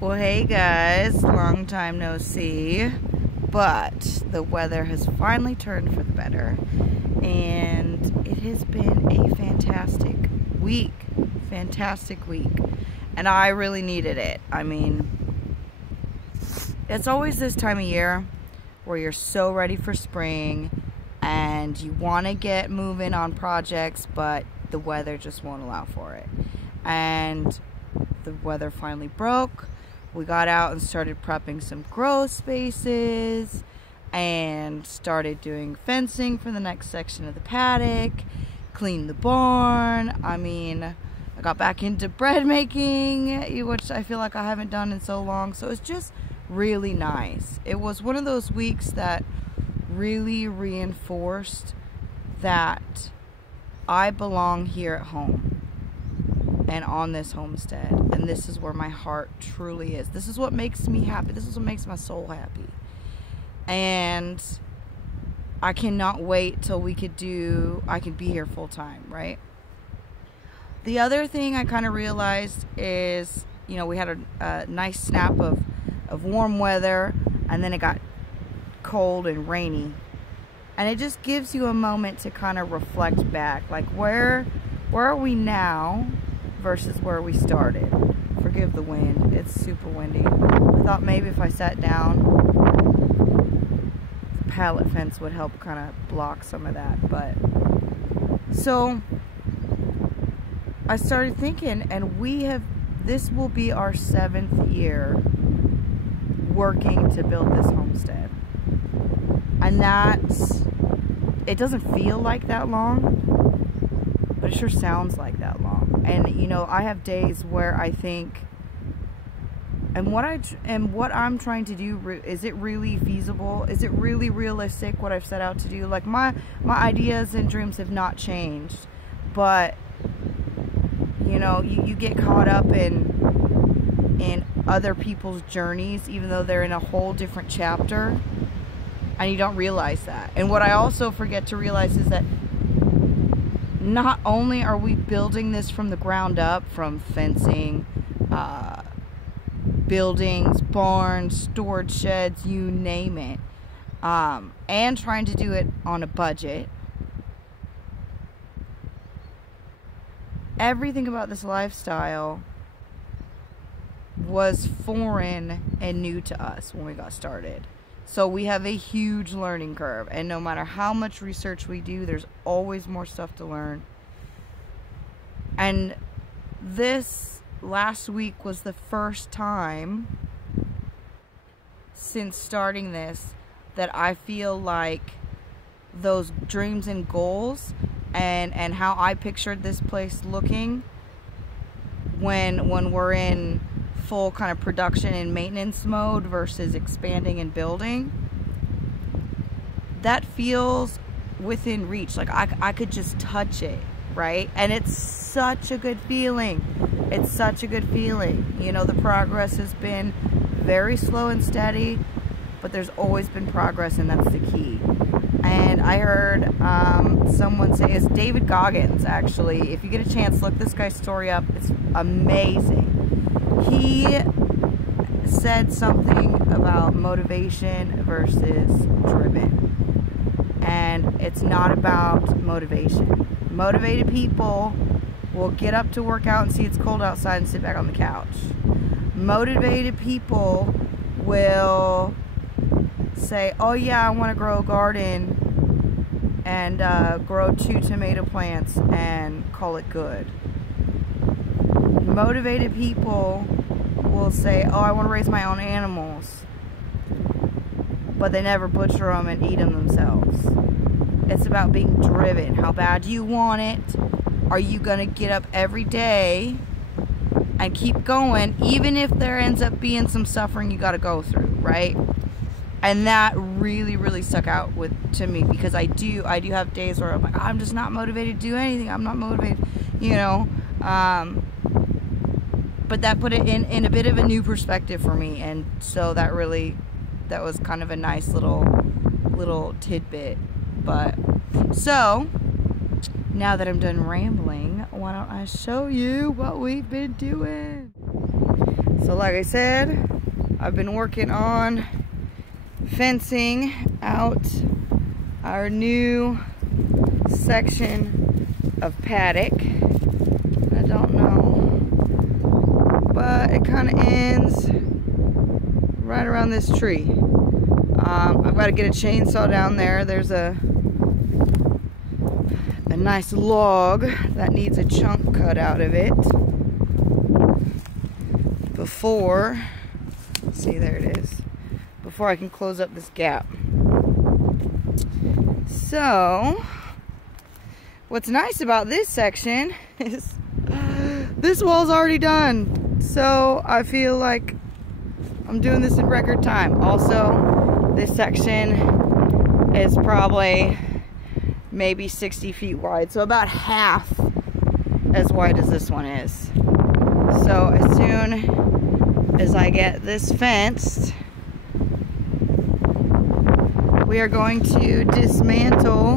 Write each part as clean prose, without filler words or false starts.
Well, hey guys, long time no see, but the weather has finally turned for the better, and it has been a fantastic week, and I really needed it. I mean, it's always this time of year where you're so ready for spring, and you want to get moving on projects, but the weather just won't allow for it, and the weather finally broke. We got out and started prepping some grow spaces and started doing fencing for the next section of the paddock, cleaned the barn. I mean, I got back into bread making, which I feel like I haven't done in so long. So it's just really nice. It was one of those weeks that really reinforced that I belong here at home and on this homestead, and this is where my heart truly is. This is what makes me happy. This is what makes my soul happy, and I cannot wait till I can be here full time, right? The other thing I kind of realized is, we had a nice snap of warm weather, and then it got cold and rainy, and it just gives you a moment to kind of reflect back, like where are we now versus where we started. Forgive the wind, it's super windy. I thought maybe if I sat down, the pallet fence would help kind of block some of that. But so I started thinking, and this will be our 7th year working to build this homestead, and it doesn't feel like that long, but it sure sounds like that long. And I have days where I think, and what I'm trying to do, is it really feasible? Is it really realistic what I've set out to do? Like my ideas and dreams have not changed, but you get caught up in other people's journeys, even though they're in a whole different chapter, and you don't realize that. And what I also forget to realize is that not only are we building this from the ground up, from fencing, buildings, barns, storage sheds, you name it, and trying to do it on a budget. Everything about this lifestyle was foreign and new to us when we got started. So we have a huge learning curve, and no matter how much research we do, there's always more stuff to learn. And this last week was the first time since starting this that I feel like those dreams and goals and how I pictured this place looking when we're in full kind of production and maintenance mode versus expanding and building, that feels within reach. Like I could just touch it, right? And it's such a good feeling. It's such a good feeling. The progress has been very slow and steady, but there's always been progress, and that's the key. And I heard someone say, it's David Goggins, actually. If you get a chance, look this guy's story up. It's amazing. He said something about motivation versus driven, and it's not about motivation. Motivated people will get up to work out and see it's cold outside and sit back on the couch. Motivated people will say, oh yeah, I want to grow a garden and grow 2 tomato plants and call it good. Motivated people will say, oh, I want to raise my own animals, but they never butcher them and eat them themselves. It's about being driven. How bad do you want it? Are you going to get up every day and keep going, even if there ends up being some suffering you got to go through, right? And that really, really stuck out to me, because I do have days where I'm like, I'm just not motivated to do anything. I'm not motivated, but that put it in a bit of a new perspective for me, and so that was kind of a nice little tidbit. But so now that I'm done rambling, why don't I show you what we've been doing? So like I said, I've been working on fencing out our new section of paddock. I don't know, but it kind of ends right around this tree. I've got to get a chainsaw down there. There's a nice log that needs a chunk cut out of it before, see, there it is, before I can close up this gap. So what's nice about this section is this wall's already done, so I feel like I'm doing this in record time. Also, this section is probably maybe 60 feet wide, so about half as wide as this one is. So as soon as I get this fenced, we are going to dismantle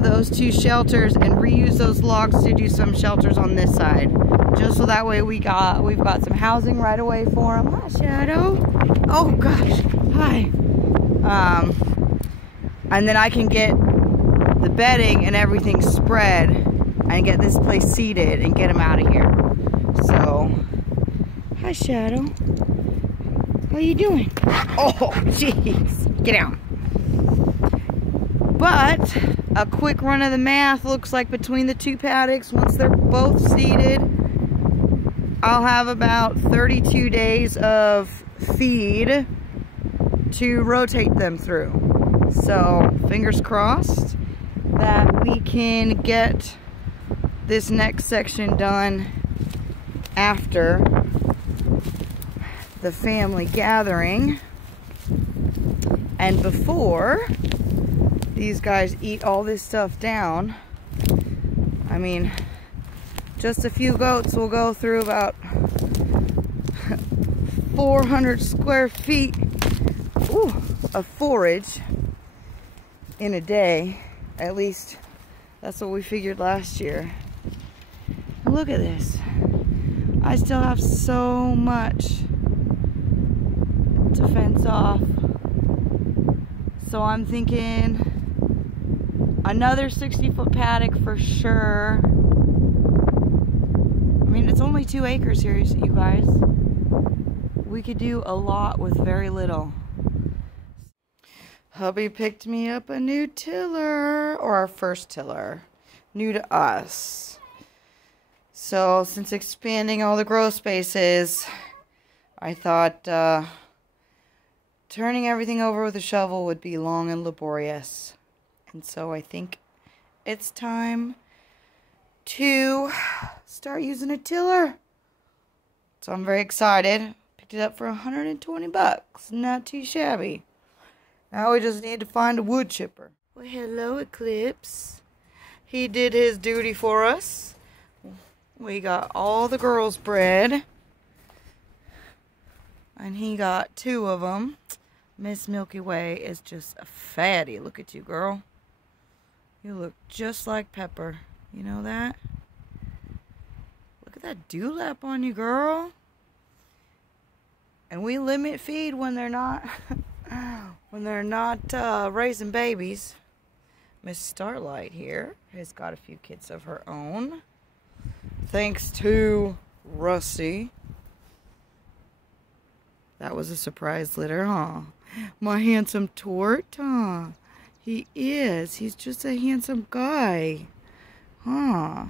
those two shelters and reuse those logs to do some shelters on this side, just so that way we've got some housing right away for them. Hi, Shadow. Oh gosh, hi. And then I can get the bedding and everything spread and get this place seated and get them out of here. So, hi, Shadow. How you doing? Oh, jeez. Get down. But a quick run of the math looks like between the two paddocks, once they're both seated, I'll have about 32 days of feed to rotate them through. So, fingers crossed that we can get this next section done after the family gathering and before these guys eat all this stuff down. I mean, just a few goats will go through about 400 square feet of forage in a day. At least that's what we figured last year. Look at this. I still have so much to fence off. So I'm thinking another 60-foot paddock for sure. I mean, it's only 2 acres here, you guys. We could do a lot with very little. Hubby picked me up a new tiller, or our first tiller, new to us. So since expanding all the grow spaces, I thought turning everything over with a shovel would be long and laborious. And so I think it's time to start using a tiller. So I'm very excited. Picked it up for 120 bucks. Not too shabby. Now we just need to find a wood chipper. Well, hello, Eclipse. He did his duty for us. We got all the girls bred. And he got 2 of them. Miss Milky Way is just a fatty. Look at you, girl. You look just like Pepper. You know that? Look at that dewlap on you, girl. And we limit feed when they're not raising babies. Miss Starlight here has got a few kids of her own, thanks to Rusty. That was a surprise litter, huh? My handsome tort, huh? He is. He's just a handsome guy, huh?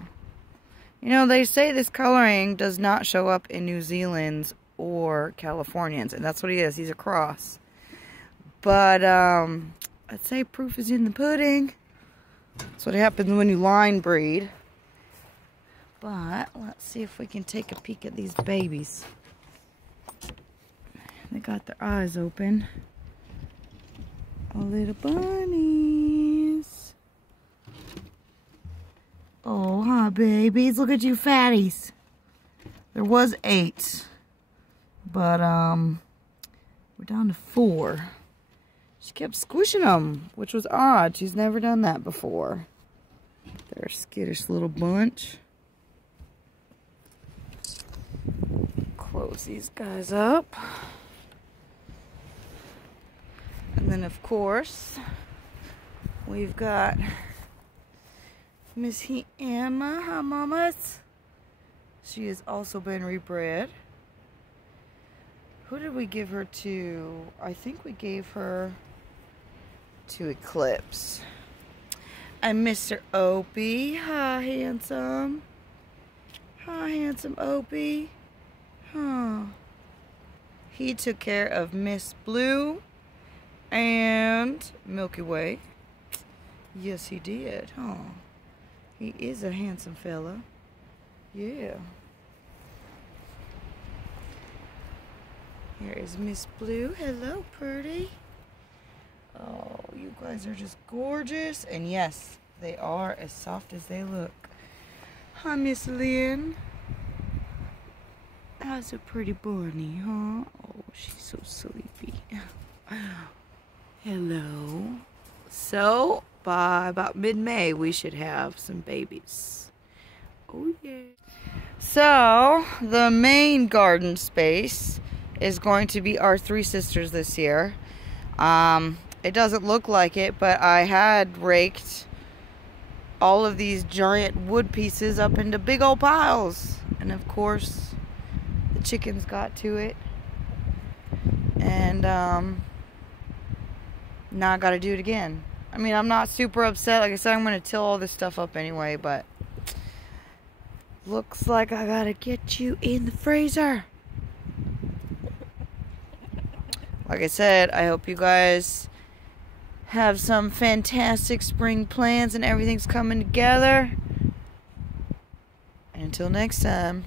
You know, they say this coloring does not show up in New Zealand's or Californians, and that's what he is. He's a cross. But I'd say proof is in the pudding. That's what happens when you line breed. But let's see if we can take a peek at these babies. They got their eyes open. Oh, little bunnies. Oh, huh, babies. Look at you fatties. There was 8. But, we're down to 4. She kept squishing them, which was odd. She's never done that before. They're a skittish little bunch. close these guys up. And then, of course, we've got Miss Emma, hi mamas. She has also been rebred. Who did we give her to? I think we gave her to Eclipse. And Mr. Opie. Hi, handsome. Hi, handsome Opie. Huh. He took care of Miss Blue and Milky Way. Yes, he did. Huh. He is a handsome fella. Yeah. Here is Miss Blue. Hello, pretty. Oh, you guys are just gorgeous. And yes, they are as soft as they look. Hi, Miss Lynn. How's a pretty bunny, huh? Oh, she's so sleepy. Hello. So, by about mid-May, we should have some babies. Oh, yeah. So, the main garden space is going to be our three sisters this year. It doesn't look like it, but I had raked all of these giant wood pieces up into big old piles. And of course, the chickens got to it. And now I gotta do it again. I mean, I'm not super upset. Like I said, I'm gonna till all this stuff up anyway, but looks like I gotta get you in the freezer. Like I said, I hope you guys have some fantastic spring plans and everything's coming together. And until next time.